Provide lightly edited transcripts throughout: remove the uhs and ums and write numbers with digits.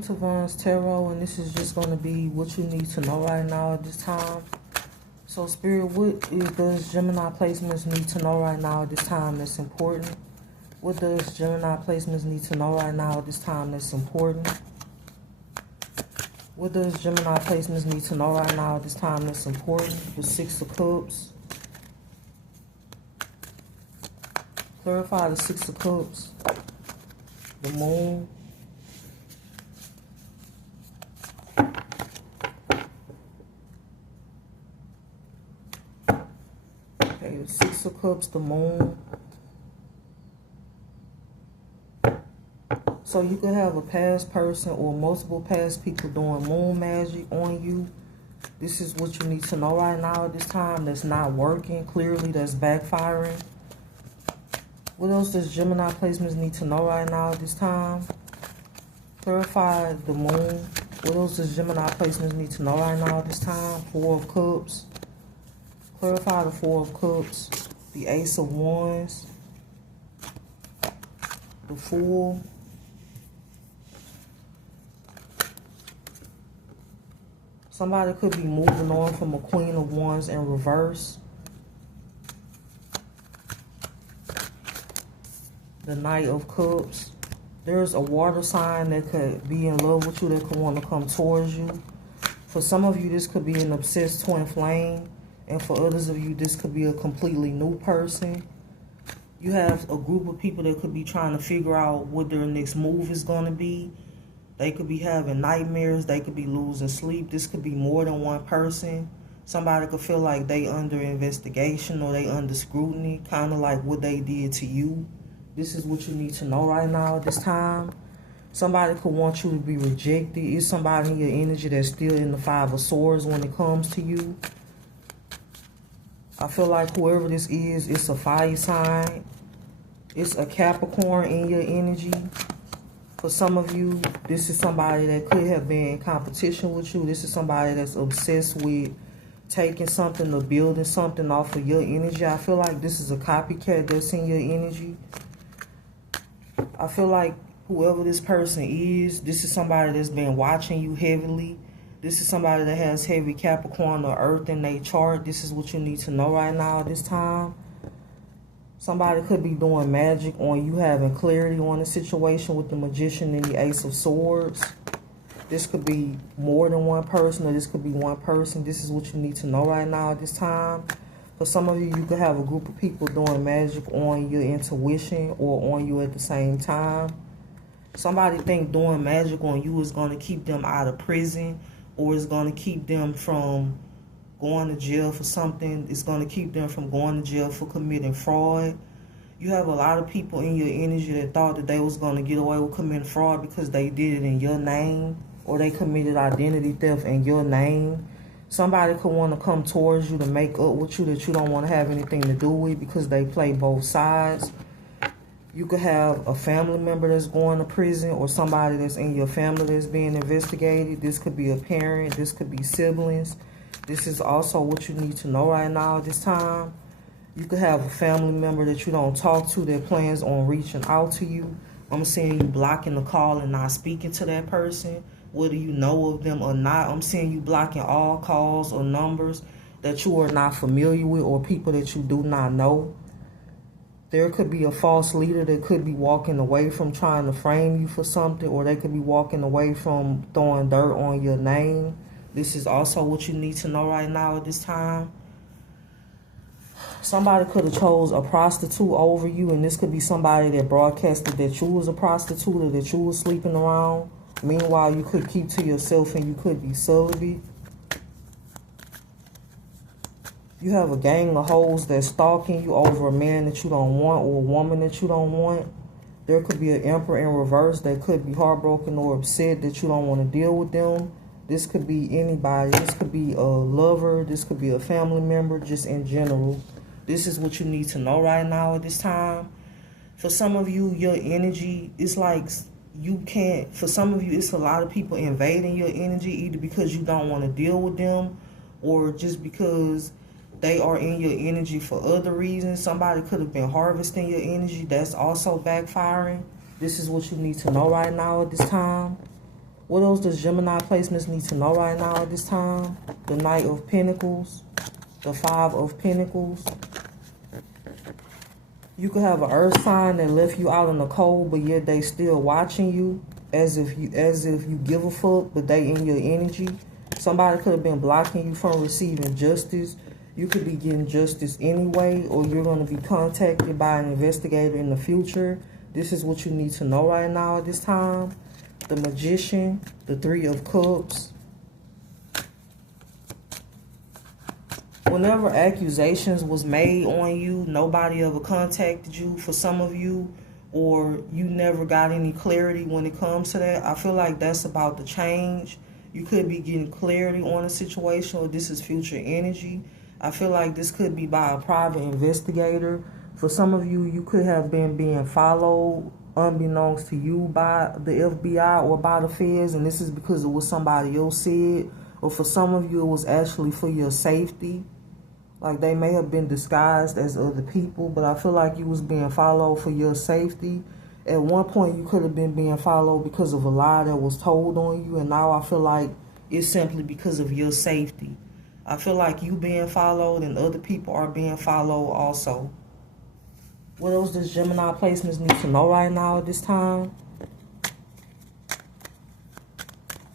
To Vern's Tarot, and this is just going to be what you need to know right now at this time. So Spirit, does Gemini placements need to know right now at this time that's important? What does Gemini placements need to know right now at this time that's important? What does Gemini placements need to know right now at this time that's important? The Six of Cups. Clarify the Six of Cups. The Moon. Okay, the Six of Cups, the Moon. So you could have a past person or multiple past people doing moon magic on you. This is what you need to know right now at this time that's not working. Clearly, that's backfiring. What else does Gemini placements need to know right now at this time? Clarify the Moon. What else does Gemini placements need to know right now at this time? Four of Cups. Clarify the Four of Cups. The Ace of Wands. The Fool. Somebody could be moving on from a Queen of Wands in reverse. The Knight of Cups. There's a water sign that could be in love with you, that could want to come towards you. For some of you, this could be an obsessed twin flame. And for others of you, this could be a completely new person. You have a group of people that could be trying to figure out what their next move is going to be. They could be having nightmares. They could be losing sleep. This could be more than one person. Somebody could feel like they under investigation or they under scrutiny, kind of like what they did to you. This is what you need to know right now at this time. Somebody could want you to be rejected. It's somebody in your energy that's still in the Five of Swords when it comes to you. I feel like whoever this is, it's a fire sign. It's a Capricorn in your energy. For some of you, this is somebody that could have been in competition with you. This is somebody that's obsessed with taking something or building something off of your energy. I feel like this is a copycat that's in your energy. I feel like whoever this person is, this is somebody that's been watching you heavily. This is somebody that has heavy Capricorn or Earth in their chart. This is what you need to know right now at this time. Somebody could be doing magic on you having clarity on the situation with the Magician and the Ace of Swords. This could be more than one person, or this could be one person. This is what you need to know right now at this time. For some of you, you could have a group of people doing magic on your intuition or on you at the same time. Somebody think doing magic on you is going to keep them out of prison, or is going to keep them from going to jail for something. It's going to keep them from going to jail for committing fraud. You have a lot of people in your energy that thought that they was going to get away with committing fraud because they did it in your name, or they committed identity theft in your name. Somebody could want to come towards you to make up with you that you don't want to have anything to do with because they play both sides. You could have a family member that's going to prison, or somebody that's in your family that's being investigated. This could be a parent. This could be siblings. This is also what you need to know right now at this time. You could have a family member that you don't talk to that plans on reaching out to you. I'm seeing you blocking the call and not speaking to that person, whether you know of them or not. I'm seeing you blocking all calls or numbers that you are not familiar with, or people that you do not know. There could be a false leader that could be walking away from trying to frame you for something, or they could be walking away from throwing dirt on your name. This is also what you need to know right now at this time. Somebody could have chose a prostitute over you, and this could be somebody that broadcasted that you was a prostitute or that you was sleeping around. Meanwhile, you could keep to yourself and you could be celibate. You have a gang of hoes that's stalking you over a man that you don't want, or a woman that you don't want. There could be an Emperor in reverse that could be heartbroken or upset that you don't want to deal with them. This could be anybody. This could be a lover. This could be a family member, just in general. This is what you need to know right now at this time. For some of you, your energy is like you can't. For some of you, it's a lot of people invading your energy, either because you don't want to deal with them, or just because they are in your energy for other reasons. Somebody could have been harvesting your energy. That's also backfiring. This is what you need to know right now at this time. What else does Gemini placements need to know right now at this time? The Knight of Pentacles, the Five of Pentacles. You could have an earth sign that left you out in the cold, but yet they still watching you as if you give a fuck, but they in your energy. Somebody could have been blocking you from receiving justice. You could be getting justice anyway, or you're going to be contacted by an investigator in the future. This is what you need to know right now at this time. The Magician, the Three of Cups. Whenever accusations was made on you, nobody ever contacted you for some of you, or you never got any clarity when it comes to that. I feel like that's about to change. You could be getting clarity on a situation, or this is future energy. I feel like this could be by a private investigator. For some of you, you could have been being followed unbeknownst to you by the FBI or by the feds, and this is because of what somebody else said. Or for some of you, it was actually for your safety. Like they may have been disguised as other people, but I feel like you was being followed for your safety. At one point, you could have been being followed because of a lie that was told on you, and now I feel like it's simply because of your safety. I feel like you being followed and other people are being followed also. What else does Gemini placements need to know right now at this time?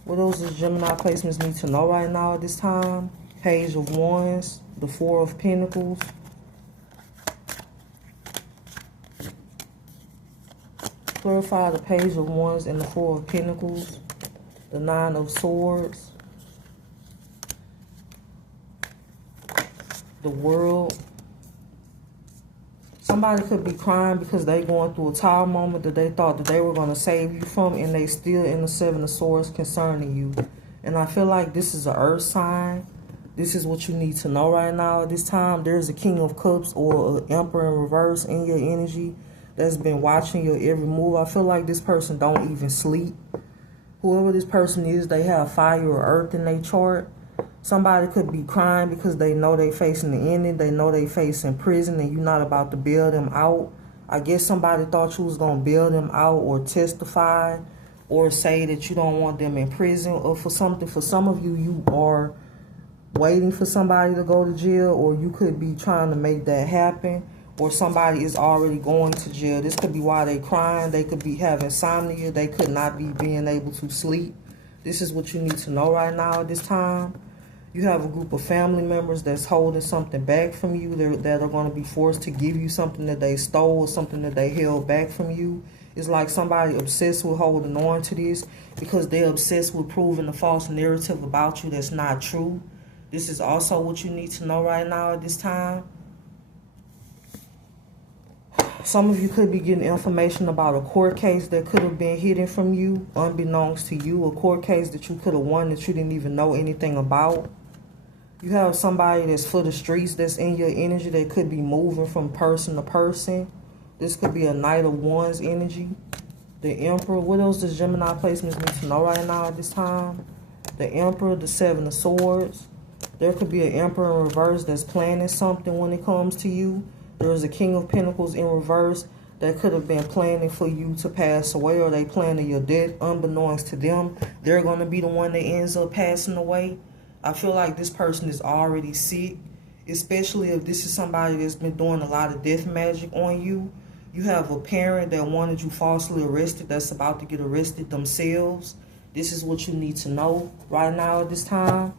What else does Gemini placements need to know right now at this time? Page of Wands, the Four of Pentacles. Clarify the Page of Wands and the Four of Pentacles. The Nine of Swords. The World. Somebody could be crying because they going through a tower moment that they thought that they were going to save you from, and they still in the Seven of Swords concerning you. And I feel like this is an earth sign. This is what you need to know right now at this time. There's a King of Cups or an Emperor in reverse in your energy that's been watching your every move. I feel like this person don't even sleep. Whoever this person is, they have fire or earth in their chart. Somebody could be crying because they know they facing the ending. They know they facing prison and you're not about to bail them out. I guess somebody thought you was going to bail them out or testify or say that you don't want them in prison or for something. For some of you, you are waiting for somebody to go to jail, or you could be trying to make that happen, or somebody is already going to jail. This could be why they crying. They could be having insomnia. They could not be being able to sleep. This is what you need to know right now at this time. You have a group of family members that's holding something back from you that are going to be forced to give you something that they stole or something that they held back from you. It's like somebody obsessed with holding on to this because they're obsessed with proving a false narrative about you that's not true. This is also what you need to know right now at this time. Some of you could be getting information about a court case that could have been hidden from you, unbeknownst to you. A court case that you could have won that you didn't even know anything about. You have somebody that's for the streets that's in your energy that could be moving from person to person. This could be a Knight of Wands energy. The Emperor. What else does Gemini placements need to know right now at this time? The Emperor, the Seven of Swords. There could be an Emperor in reverse that's planning something when it comes to you. There is a King of Pentacles in reverse that could have been planning for you to pass away, or they planning your death unbeknownst to them. They're going to be the one that ends up passing away. I feel like this person is already sick, especially if this is somebody that's been doing a lot of death magic on you. You have a parent that wanted you falsely arrested that's about to get arrested themselves. This is what you need to know right now at this time.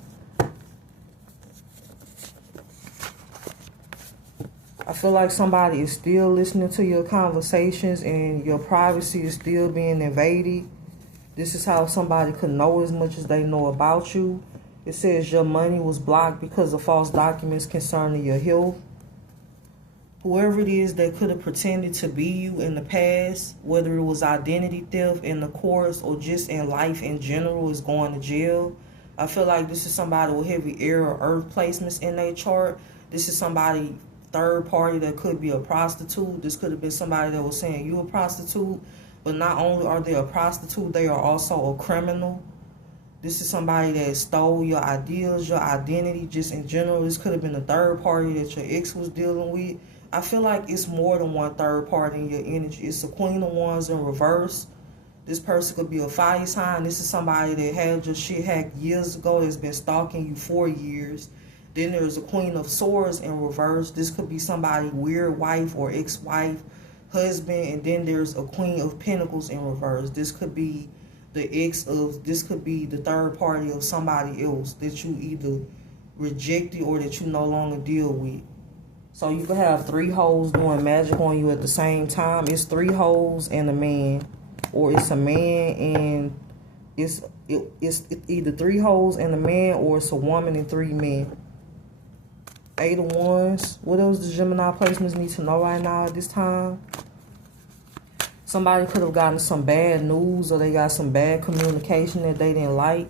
I feel like somebody is still listening to your conversations and your privacy is still being invaded. This is how somebody could know as much as they know about you. It says your money was blocked because of false documents concerning your health. Whoever it is that could have pretended to be you in the past, whether it was identity theft in the courts or just in life in general, is going to jail. I feel like this is somebody with heavy air or earth placements in their chart. This is somebody third party that could be a prostitute. This could have been somebody that was saying you a prostitute, but not only are they a prostitute, they are also a criminal. This is somebody that stole your ideas, your identity, just in general. This could have been a third party that your ex was dealing with. I feel like it's more than one third party in your energy. It's the Queen of Wands in reverse. This person could be a fire sign. This is somebody that had your shit hacked years ago that's been stalking you for years. Then there's a Queen of Swords in reverse. This could be somebody weird wife or ex-wife, husband. And then there's a Queen of Pentacles in reverse. This could be this could be the third party of somebody else that you either rejected or that you no longer deal with. So you could have 3 hoes doing magic on you at the same time. It's 3 hoes and a man. Or it's a man and it's either 3 hoes and a man, or it's a woman and 3 men. 8 of Wands. What else does Gemini placements need to know right now at this time? Somebody could have gotten some bad news, or they got some bad communication that they didn't like.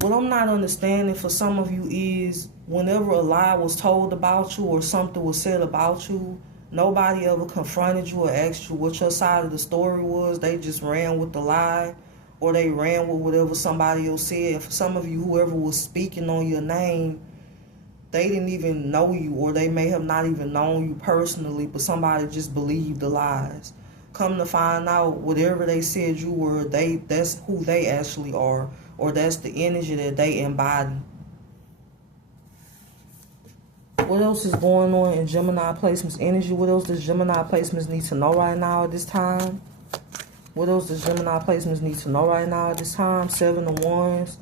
What I'm not understanding for some of you is whenever a lie was told about you or something was said about you, nobody ever confronted you or asked you what your side of the story was. They just ran with the lie, or they ran with whatever somebody else said. And for some of you, whoever was speaking on your name, they didn't even know you, or they may have not even known you personally, but somebody just believed the lies. Come to find out, whatever they said you were, that's who they actually are, or that's the energy that they embody. What else is going on in Gemini placements energy? What else does Gemini placements need to know right now at this time? What else does Gemini placements need to know right now at this time? 7 of Wands,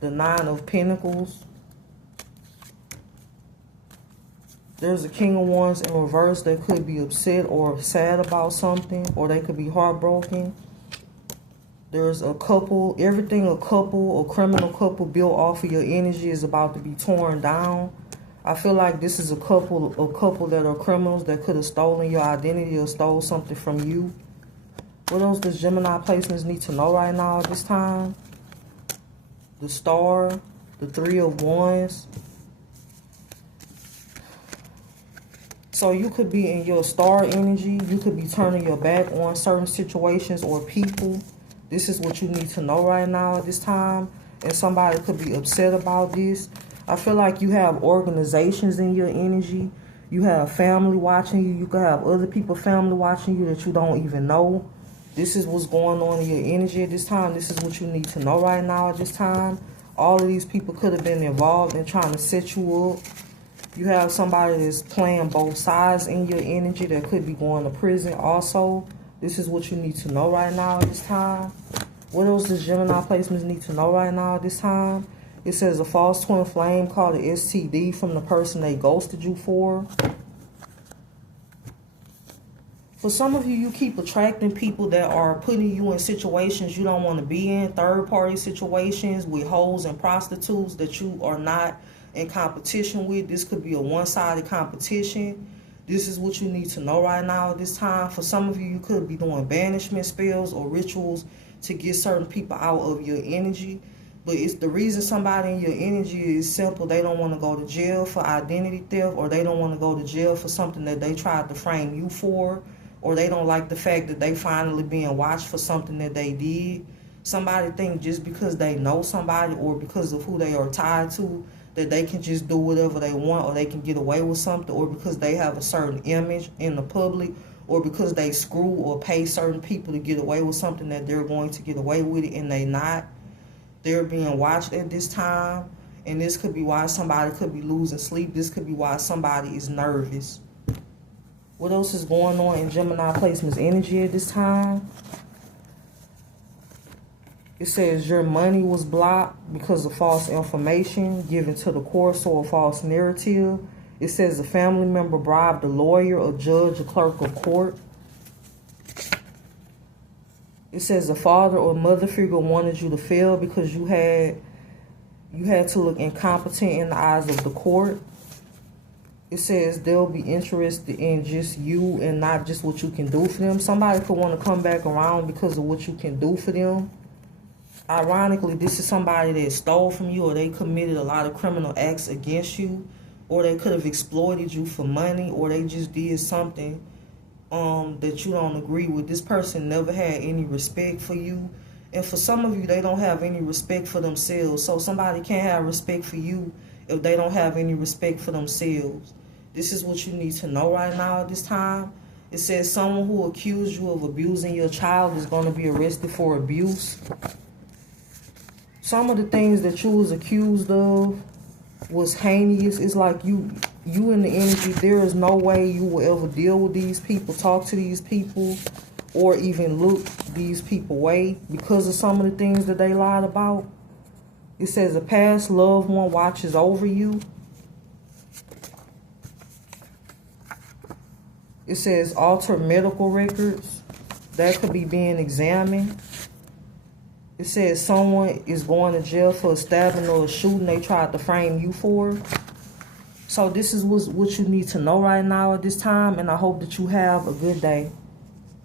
the 9 of Pentacles. There's a King of Wands in reverse that could be upset or sad about something, or they could be heartbroken. There's a couple, everything a couple, a criminal couple built off of your energy is about to be torn down. I feel like this is a couple that are criminals that could have stolen your identity or stole something from you. What else does Gemini placements need to know right now at this time? The Star, the 3 of Wands. So you could be in your star energy. You could be turning your back on certain situations or people. This is what you need to know right now at this time. And somebody could be upset about this. I feel like you have organizations in your energy. You have family watching you. You could have other people family watching you that you don't even know. This is what's going on in your energy at this time. This is what you need to know right now at this time. All of these people could have been involved in trying to set you up. You have somebody that's playing both sides in your energy that could be going to prison also. This is what you need to know right now at this time. What else does Gemini placements need to know right now at this time? It says a false twin flame called an STD from the person they ghosted you for. For some of you, you keep attracting people that are putting you in situations you don't want to be in. Third-party situations with hoes and prostitutes that you are not in competition with. This could be a one-sided competition. This is what you need to know right now at this time. For some of you, you could be doing banishment spells or rituals to get certain people out of your energy. But it's the reason somebody in your energy is simple. They don't want to go to jail for identity theft, or they don't want to go to jail for something that they tried to frame you for, or they don't like the fact that they finally being watched for something that they did. Somebody think just because they know somebody or because of who they are tied to, that they can just do whatever they want, or they can get away with something, or because they have a certain image in the public, or because they screw or pay certain people to get away with something that they're going to get away with it and they not. They're being watched at this time, and this could be why somebody could be losing sleep. This could be why somebody is nervous. What else is going on in Gemini placements energy at this time? It says your money was blocked because of false information given to the court, or a false narrative. It says a family member bribed a lawyer, a judge, a clerk of court. It says a father or mother figure wanted you to fail because you had to look incompetent in the eyes of the court. It says they'll be interested in just you and not just what you can do for them. Somebody could want to come back around because of what you can do for them. Ironically, this is somebody that stole from you, or they committed a lot of criminal acts against you, or they could have exploited you for money, or they just did something that you don't agree with. This person never had any respect for you. And for some of you, they don't have any respect for themselves. So somebody can't have respect for you if they don't have any respect for themselves. This is what you need to know right now at this time. It says someone who accused you of abusing your child is going to be arrested for abuse. Some of the things that you was accused of was heinous. It's like you in the energy, there is no way you will ever deal with these people, talk to these people, or even look these people way because of some of the things that they lied about. It says a past loved one watches over you. It says altered medical records. That could be being examined. It says someone is going to jail for a stabbing or a shooting they tried to frame you for. So this is what you need to know right now at this time. And I hope that you have a good day.